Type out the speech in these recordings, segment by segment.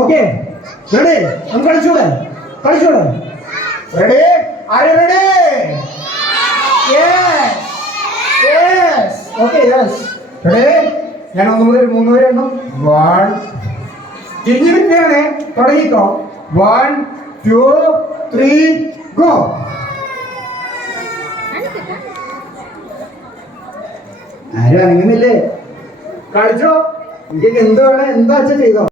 Okay ready നമുക്ക് കളിച്ചൂടെ? കളിച്ചൂടെ? റെഡി ആര് റെഡി ഓക്കെ യെസ് റെഡി ഞാൻ ഒന്ന് മുതൽ മൂന്ന് വരെ എണ്ണം. വൺ വിദ്യയാണ് തുടങ്ങിക്കോ. വൺ ടു ത്രീ ഗോ ആരും അനങ്ങുന്നില്ലേ? കളിച്ചോ? എനിക്ക് എന്ത് വേണേ എന്താ വെച്ചാ ചെയ്തോ?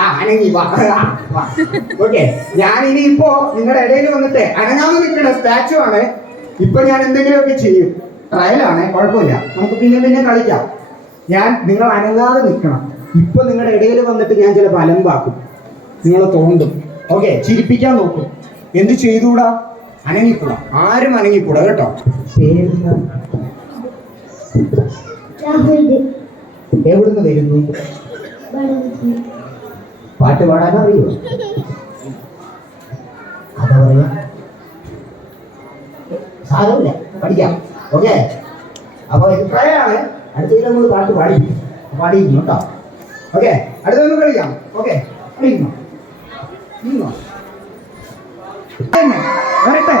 ആ അനങ്ങി വാ ഓക്കെ ഞാൻ ഇനി ഇപ്പോ നിങ്ങളുടെ ഇടയിൽ വന്നിട്ട് അനങ്ങാതെ നിൽക്കണ സ്റ്റാച്ചു ആണ്. ഇപ്പൊ ഞാൻ എന്തെങ്കിലുമൊക്കെ ചെയ്യും. ട്രയലാണ് കുഴപ്പമില്ല. നമുക്ക് പിന്നെ പിന്നെ കളിക്കാം. ഞാൻ നിങ്ങൾ അനങ്ങാതെ നിൽക്കണം. ഇപ്പൊ നിങ്ങളുടെ ഇടയിൽ വന്നിട്ട് ഞാൻ ചില അലമ്പാക്കും. നിങ്ങളെ തോണ്ടും. ഓക്കെ ചിരിപ്പിക്കാൻ നോക്കും. എന്ത് ചെയ്തുകൂടാ? അനങ്ങിക്കൂടാ. ആരും അനങ്ങിക്കൂടാ കേട്ടോ? എവിടുന്ന് വരുന്നു? പാട്ട് പാടാൻ അറിയോ? അതാ പറയാ. സാരമില്ല പഠിക്കാം. ഓക്കെ? അപ്പൊ ഇത്രയാണ് അടുത്ത അടുത്തതിൽ നമ്മൾ പാട്ട് പാടി. പാടിയിരുന്നു കേട്ടോ. ഓക്കെ അടുത്ത നമുക്ക് കളിക്കാം ഓക്കെ കളിക്കുന്നു വരട്ടെ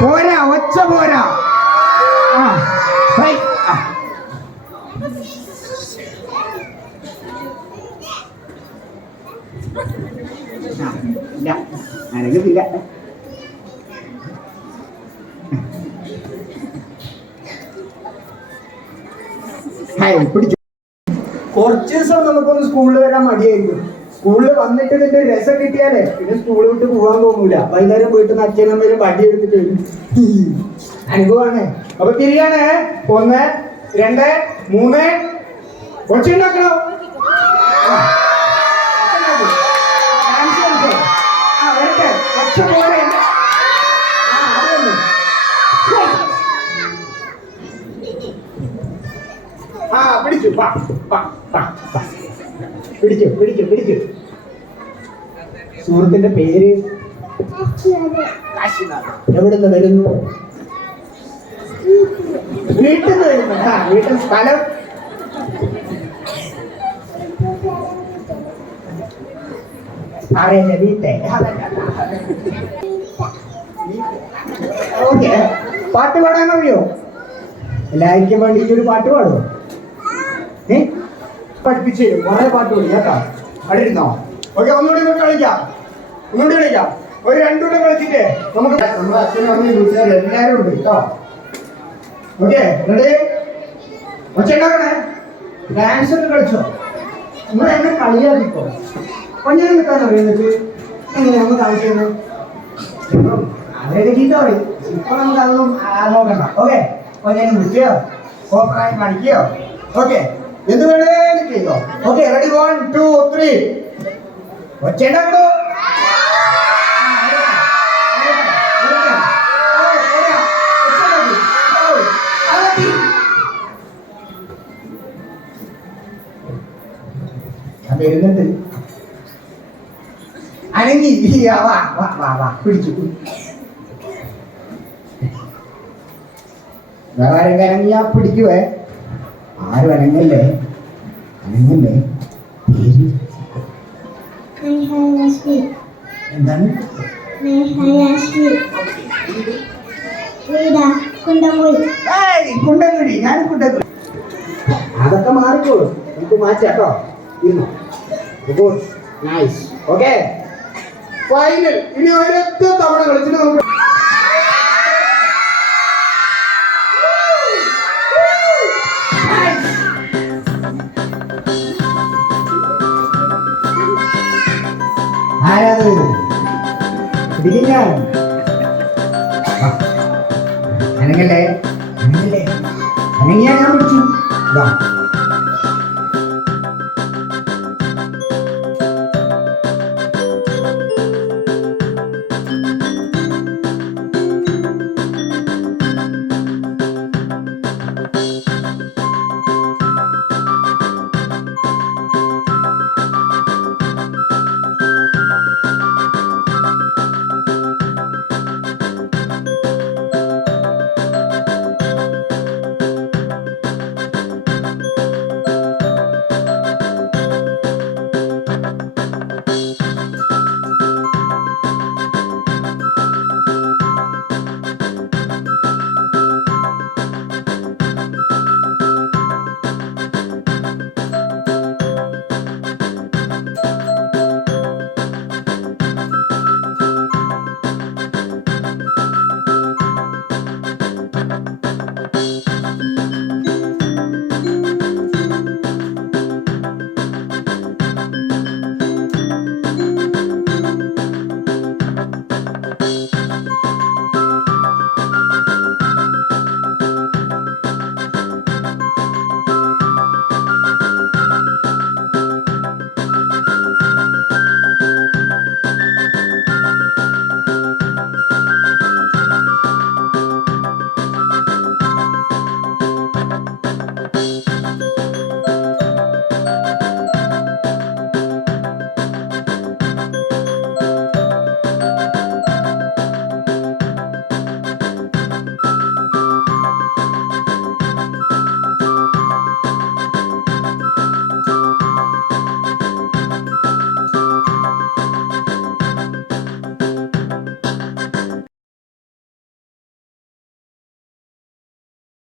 പോരാ ഒച്ച പോരാ. ആ ആ, അനങ്ങുന്നില്ല പിടിച്ചു. കുറച്ച് ദിവസം നമുക്കൊന്ന് സ്കൂളിൽ വരാൻ മടിയായിരുന്നു. സ്കൂളിൽ വന്നിട്ട് ഇതിന്റെ രസം കിട്ടിയാലേ പിന്നെ സ്കൂളിൽ വിട്ട് പോകാൻ തോന്നൂല. വൈകുന്നേരം വീട്ടിൽ നിന്ന് അച്ഛനും അമ്മയിലും വണ്ടി എടുത്തിട്ട് വരും. അനുഭവമാണ് അപ്പൊ തിരിയാണ്. ഒന്ന് രണ്ട് മൂന്ന്. കൊച്ചുണ്ടാക്കണോ ആ. ഡാൻസ് കളിച്ചോ? ആ, സുഹൃത്തിന്റെ പേര്? എവിടുന്ന് വരുന്നു? വീട്ടിൽ നിന്ന് വരുന്നു. ആ വീട്ടിൽ സ്ഥലം? അറിയില്ല വീട്ടെ ഓക്കെ പാട്ട് പാടാൻ അറിയോ? എല്ലാവർക്കും വേണ്ടി ഒരു പാട്ട് പാടുമോ ഏ? പഠിപ്പിച്ച് കുറെ പാട്ട് പാടി. കേട്ടോ? അവിടെ ഇരുന്നോ ഓക്കെ ഒന്നുകൂടി നമുക്ക് കളിക്കാം. ഒന്നുകൂടി കളിക്കാം. ഒരു രണ്ടുകൂടെ കളിച്ചിട്ടേ നമുക്ക് നമ്മുടെ അച്ഛനും അമ്മയും വീട്ടുകാരും എല്ലാവരും ഉണ്ട്. കേട്ടോ? ഓക്കെ റെഡി ഒച്ചുണ്ടാക്കണേ ഡാൻസ് ഒക്കെ കളിച്ചോ? നമ്മൾ എന്നെ കളിയാക്കിക്കോ കൊഞ്ഞാൻ നിൽക്കാൻ അറിയുന്നത് എങ്ങനെയാ ഒന്ന് കാണിച്ചത് അവരൊക്കെ ചീത്ത പറയും ഇപ്പൊ നമുക്ക് അതൊന്നും നോക്കണ്ട ഓക്കെ കൊഞ്ഞാനും വിളിക്കുകയോ കോപ്പറായി കാണിക്കുകയോ ഓക്കെ എന്ത് വേണേലും ചെയ്തോ okay ready one two three ഒച്ചയുണ്ടാക്കണോ വരുന്നുണ്ട് അനങ്ങി വാ വാ വാ വാ പിടിച്ചു വേറെ ആരെങ്കിലും പിടിക്കുവേ ആരും അനങ്ങല്ലേ അനങ്ങല്ലേ പേര് എന്താണ് കുണ്ടൻകുഴി ഞാൻ കുണ്ടൻകുഴി അതൊക്കെ മാറിക്കോളൂ. നമുക്ക് മാറ്റാം കേട്ടോ. ഇരുന്നോ. നൈസ് ഓക്കെ ഫൈനൽ ഇനി ഒരൊറ്റ തവണ കളിച്ചിട്ട് നമുക്ക് അനങ്ങല്ലേ? അനങ്ങല്ലേ? അനങ്ങിയാ ഞാൻ പിടിച്ചു